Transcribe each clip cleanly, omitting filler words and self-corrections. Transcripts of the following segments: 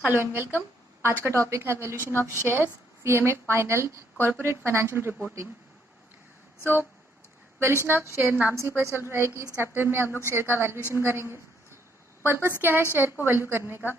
Hello and welcome. आज का topic है valuation of shares, CMA final, corporate financial reporting. So valuation of share नाम से ही पता चल रहा है कि इस चैप्टर में हम लोग शेयर का वैल्यूएशन करेंगे। पर्पस क्या है शेयर को वैल्यू करने का?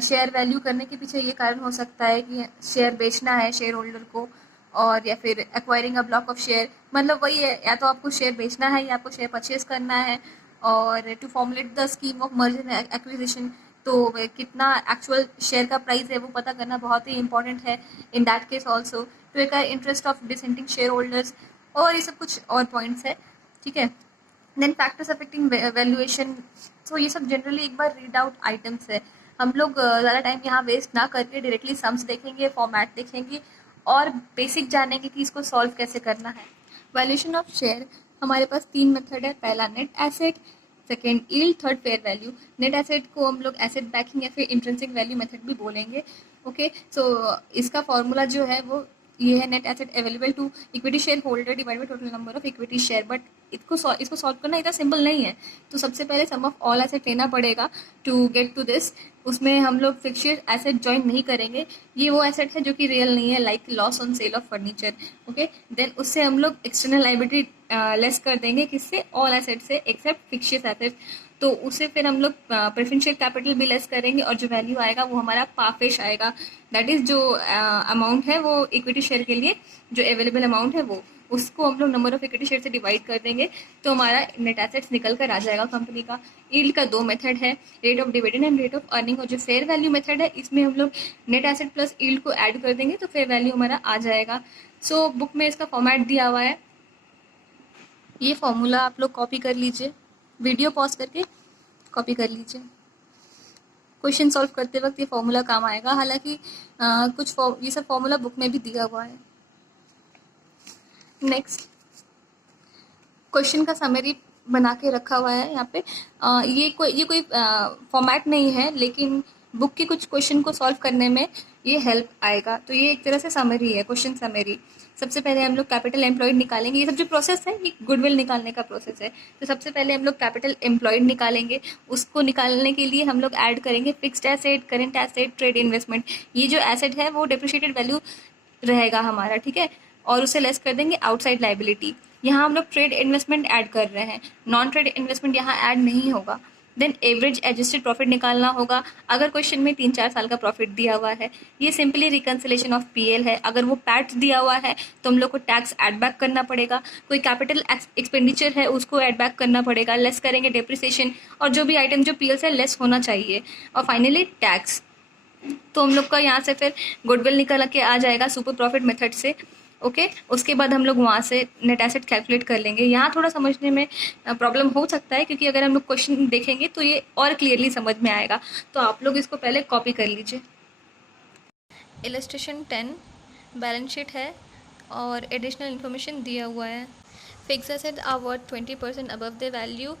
शेयर वैल्यू करने के पीछे ये कारण हो सकता है कि शेयर बेचना है शेयर होल्डर को, और या फिर acquiring a block of share, मतलब वही है, या तो आपको शेयर बेचना है या आपको शेयर परचेज करना है। और to formulate the scheme of merger and acquisition, तो कितना एक्चुअल शेयर का प्राइस है वो पता करना बहुत ही इंपॉर्टेंट है in that case also, to acquire interest of dissenting share holders, और ये सब कुछ और पॉइंट्स है। ठीक है। Then factors affecting valuation. तो ये सब जनरली एक बार रीड आउट आइटम्स है। हम लोग ज़्यादा टाइम यहाँ वेस्ट ना करके डायरेक्टली सम्स देखेंगे, फॉर्मेट देखेंगे और बेसिक जानेंगे कि इसको सॉल्व कैसे करना है। वैल्यूएशन ऑफ शेयर हमारे पास 3 मेथड है। पहला net asset, second yield, third fair value. Net asset को हम लोग एसेट बैकिंग या फिर इंट्रिंसिक वैल्यू मेथड भी बोलेंगे। ओके, सो इसका फॉर्मूला जो है वो ये है, net asset available to equity share holder divide by total number of equity share. But इसको सॉल्व करना इतना सिंपल नहीं है। तो सबसे पहले सम ऑफ ऑल एसेट लेना पड़ेगा टू गेट टू दिस। उसमें हम लोग फिक्स्ड एसेट ज्वाइन नहीं करेंगे, ये वो एसेट है जो कि रियल नहीं है, like loss on sale of furniture. Okay, then उससे हम लोग एक्सटर्नल लायबिलिटी लेस कर देंगे, किससे? ऑल एसेट से एक्सेप्ट फिक्स्ड एसेट। तो उससे फिर हम लोग प्रेफरेंशियल कैपिटल भी लेस करेंगे और जो वैल्यू आएगा वो हमारा पाफेश आएगा। दैट इज जो अमाउंट है वो इक्विटी शेयर के लिए जो अवेलेबल अमाउंट है वो, उसको हम लोग नंबर ऑफ इक्विटी शेयर से डिवाइड कर देंगे, तो हमारा नेट एसेट्स निकल कर आ जाएगा कंपनी का। यील्ड का 2 मेथड है, rate of dividend and rate of earning. और जो फेयर वैल्यू मेथड है इसमें हम लोग नेट एसेट प्लस यील्ड को ऐड कर देंगे तो फेयर वैल्यू हमारा आ जाएगा। सो बुक में इसका फॉर्मेट दिया हुआ है, ये फॉर्मूला आप लोग कॉपी कर लीजिए, वीडियो पॉज करके कॉपी कर लीजिए। क्वेश्चन सॉल्व करते वक्त ये फॉर्मूला काम आएगा। हालांकि ये सब फॉर्मूला बुक में भी दिया हुआ है। नेक्स्ट, क्वेश्चन का समरी बना के रखा हुआ है यहाँ पे। ये कोई फॉर्मेट नहीं है, लेकिन बुक के कुछ क्वेश्चन को सॉल्व करने में ये हेल्प आएगा। तो ये एक तरह से समरी है, क्वेश्चन समरी। सबसे पहले हम लोग कैपिटल एम्प्लॉयड निकालेंगे। ये सब जो प्रोसेस है ये गुडविल निकालने का प्रोसेस है। तो सबसे पहले हम लोग कैपिटल एम्प्लॉयड निकालेंगे। उसको निकालने के लिए हम लोग ऐड करेंगे fixed asset, current asset, trade investment. ये जो एसेट है वो डिप्रिशिएटेड वैल्यू रहेगा हमारा, ठीक है। और उसे लेस कर देंगे आउटसाइड लाइबिलिटी। यहाँ हम लोग ट्रेड इन्वेस्टमेंट ऐड कर रहे हैं, नॉन ट्रेड इन्वेस्टमेंट यहाँ ऐड नहीं होगा। देन एवरेज एडजस्टेड प्रॉफिट निकालना होगा। अगर क्वेश्चन में 3-4 साल का प्रॉफिट दिया हुआ है, ये सिंपली रिकन्सिलेशन ऑफ पीएल है। अगर वो पैट दिया हुआ है तो हम लोग को टैक्स ऐड बैक करना पड़ेगा। कोई कैपिटल एक्सपेंडिचर है उसको ऐड बैक करना पड़ेगा, लेस करेंगे डेप्रिसिएशन, और जो भी आइटम जो पीएल से लेस होना चाहिए। और फाइनली टैक्स। तो हम लोग का यहाँ से फिर गुडविल निकल के आ जाएगा सुपर प्रॉफिट मेथड से। ओके, उसके बाद हम लोग वहाँ से नेट एसेट कैलकुलेट कर लेंगे। यहाँ थोड़ा समझने में प्रॉब्लम हो सकता है, क्योंकि अगर हम लोग क्वेश्चन देखेंगे तो ये और क्लियरली समझ में आएगा। तो आप लोग इसको पहले कॉपी कर लीजिए। इलस्ट्रेशन 10 बैलेंस शीट है और एडिशनल इन्फॉर्मेशन दिया हुआ है। Fixed assets are worth 20% above their value,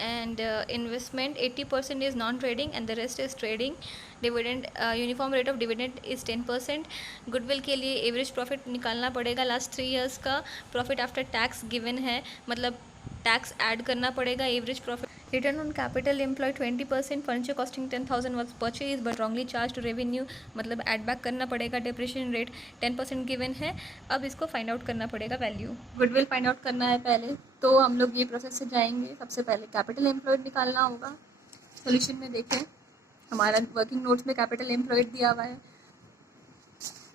and investment 80% is non-trading and the rest is trading. Dividend uniform rate of dividend is 10%. Goodwill के लिए एवरेज प्रॉफिट निकालना पड़ेगा लास्ट 3 years का। प्रॉफिट आफ्टर टैक्स गिवन है, मतलब tax add करना पड़ेगा average profit. Return on capital employ 20%। Furniture costing 10,000 was purchase but wrongly charge to revenue, मतलब ऐड बैक करना पड़ेगा। डेप्रिसिएशन रेट 10% गिवन है। अब इसको फाइंड आउट करना पड़ेगा वैल्यू। गुडविल फाइंड आउट करना है पहले, तो हम लोग ये प्रोसेस से जाएंगे। सबसे पहले कैपिटल एम्प्लॉयड निकालना होगा। सोल्यूशन में देखें, हमारा वर्किंग नोट्स में कैपिटल एम्प्लॉयड दिया हुआ है।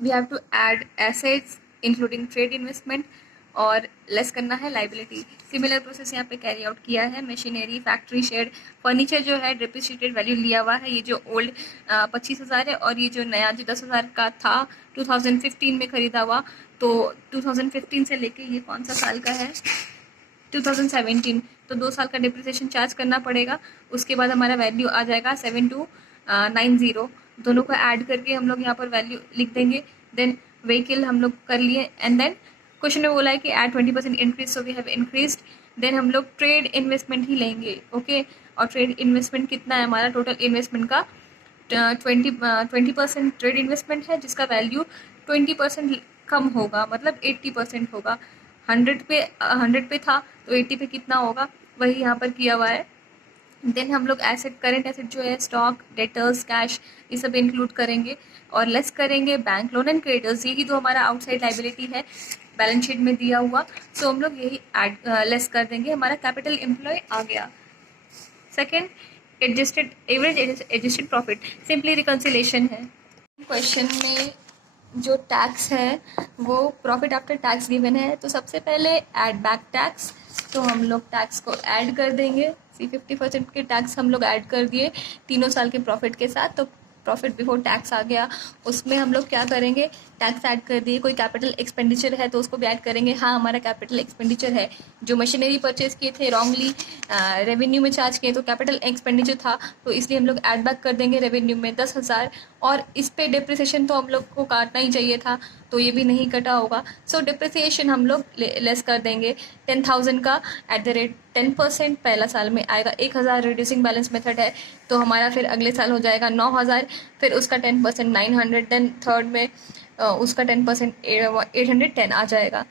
We have to add assets including trade investment और लेस करना है लाइबिलिटी। सिमिलर प्रोसेस यहाँ पे कैरी आउट किया है। मशीनरी, फैक्ट्री, शेड, फर्नीचर जो है डिप्रिशिएटेड वैल्यू लिया हुआ है। ये जो ओल्ड 25,000 है और ये जो नया जो 10,000 का था 2015 में खरीदा हुआ, तो 2015 से लेके ये कौन सा साल का है? 2017। तो 2 साल का डिप्रिसिएशन चार्ज करना पड़ेगा। उसके बाद हमारा वैल्यू आ जाएगा 7290। दोनों को ऐड करके हम लोग यहाँ पर वैल्यू लिख देंगे। देन व्हीकल हम लोग कर लिए, एंड देन क्वेश्चन में बोला है कि at 20% increase, so we have increase. Then हम लोग ट्रेड इन्वेस्टमेंट ही लेंगे। ओके, और ट्रेड इन्वेस्टमेंट कितना है हमारा? टोटल इन्वेस्टमेंट का 20% ट्रेड इन्वेस्टमेंट है, जिसका वैल्यू 20% कम होगा, मतलब 80% होगा। 100 पे था तो 80 पे कितना होगा, वही यहाँ पर किया हुआ है। देन हम लोग एसेट, करंट एसेट जो है स्टॉक, डेटर्स, कैश, ये सब इंक्लूड करेंगे और लेस करेंगे बैंक लोन एंड क्रेडिटर्स, यही तो हमारा आउटसाइड लाइबिलिटी है बैलेंस शीट में दिया हुआ। सो हम लोग यही ऐड लेस कर देंगे, हमारा कैपिटल एम्प्लॉय आ गया। Second, adjusted average adjusted profit, simply reconciliation है। क्वेश्चन में जो टैक्स है वो प्रॉफिट आफ्टर टैक्स गिवन है, तो सबसे पहले ऐड बैक टैक्स, तो हम लोग टैक्स को ऐड कर देंगे। 50% के टैक्स हम लोग ऐड कर दिए तीनों साल के प्रॉफिट के साथ, तो प्रॉफिट बिफोर टैक्स आ गया। उसमें हम लोग क्या करेंगे, टैक्स ऐड कर दिए। कोई कैपिटल एक्सपेंडिचर है तो उसको भी ऐड करेंगे। हाँ, हमारा कैपिटल एक्सपेंडिचर है, जो मशीनरी परचेज किए थे रॉन्गली रेवेन्यू में चार्ज किए, तो कैपिटल एक्सपेंडिचर था, तो इसलिए हम लोग ऐड बैक कर देंगे रेवेन्यू में 10,000। और इस पे डिप्रिसिएशन तो हम लोग को काटना ही चाहिए था, तो ये भी नहीं कटा होगा। सो डिप्रिसिएशन हम लोग लेस कर देंगे 10,000 का एट द रेट 10%। पहला साल में आएगा 1,000, रिड्यूसिंग बैलेंस मेथड है, तो हमारा फिर अगले साल हो जाएगा 9,000, फिर उसका 10% 900, देन थर्ड में उसका 10% 810 आ जाएगा।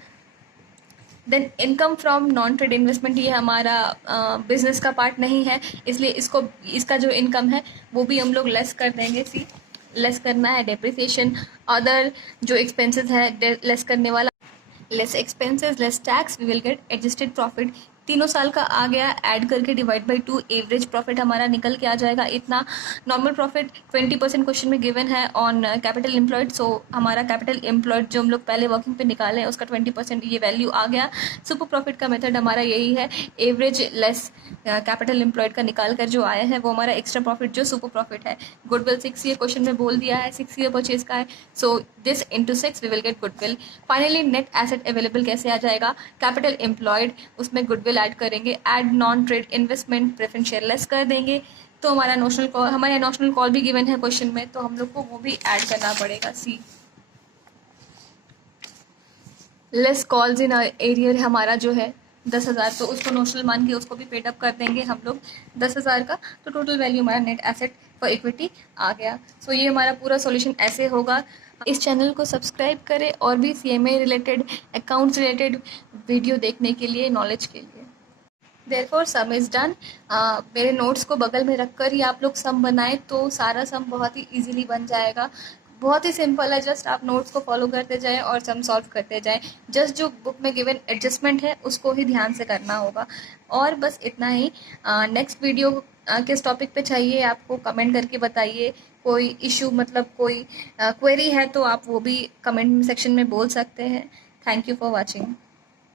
Then income from non trade investment, ये हमारा बिजनेस का पार्ट नहीं है, इसलिए इसका जो इनकम है वो भी हम लोग लेस कर देंगे। लेस करना है डेप्रिसिएशन। अदर जो एक्सपेंसेस है लेस करने वाला, less expenses less tax, we will get adjusted profit. तीनों साल का आ गया, ऐड करके डिवाइड बाई 2, एवरेज प्रॉफिट हमारा निकल के आ जाएगा इतना। नॉर्मल प्रॉफिट 20% क्वेश्चन में गिवन है ऑन कैपिटल एम्प्लॉयड, सो हमारा कैपिटल एम्प्लॉयड जो हम लोग पहले वर्किंग पे निकाले हैं उसका 20% ये वैल्यू आ गया। सुपर प्रॉफिट का मेथड हमारा यही है, एवरेज लेस कैपिटल एम्प्लॉयड का निकाल कर जो आया है वो हमारा एक्स्ट्रा प्रॉफिट जो सुपर प्रॉफिट है। गुडविल 6 ईयर क्वेश्चन में बोल दिया है, 6 ईयर परचेज का है, so this into 6 we will get goodwill. Finally net asset available कैसे आ जाएगा, कैपिटल एम्प्लॉयड उसमें गुडविल ऐड करेंगे, add non trade investment preference share less कर देंगे, तो हमारा नोशनल कॉल, हमारे नोशनल कॉल भी गिवन है क्वेश्चन में, तो हम लोग को वो भी ऐड करना पड़ेगा। सी लेस कॉल्स इन एरियर हमारा जो है 10,000, तो उसको नोशनल मान के उसको भी पेड अप कर देंगे हम लोग 10,000 का, तो टोटल वैल्यू हमारा नेट एसेट फॉर इक्विटी आ गया। सो ये हमारा पूरा सॉल्यूशन ऐसे होगा। इस चैनल को सब्सक्राइब करें और भी CMA related, accounts related video देखने के लिए, नॉलेज के लिए। Therefore some is done. मेरे नोट्स को बगल में रख कर ही आप लोग सम बनाएं, तो सारा सम बहुत ही इजीली बन जाएगा। बहुत ही सिंपल है, जस्ट आप नोट्स को फॉलो करते जाएं और सम सॉल्व करते जाएं। जस्ट जो बुक में गिवन एडजस्टमेंट है उसको ही ध्यान से करना होगा, और बस इतना ही। नेक्स्ट वीडियो किस टॉपिक पे चाहिए आपको कमेंट करके बताइए। कोई इशू, मतलब कोई क्वेरी है तो आप वो भी कमेंट सेक्शन में बोल सकते हैं। Thank you for watching.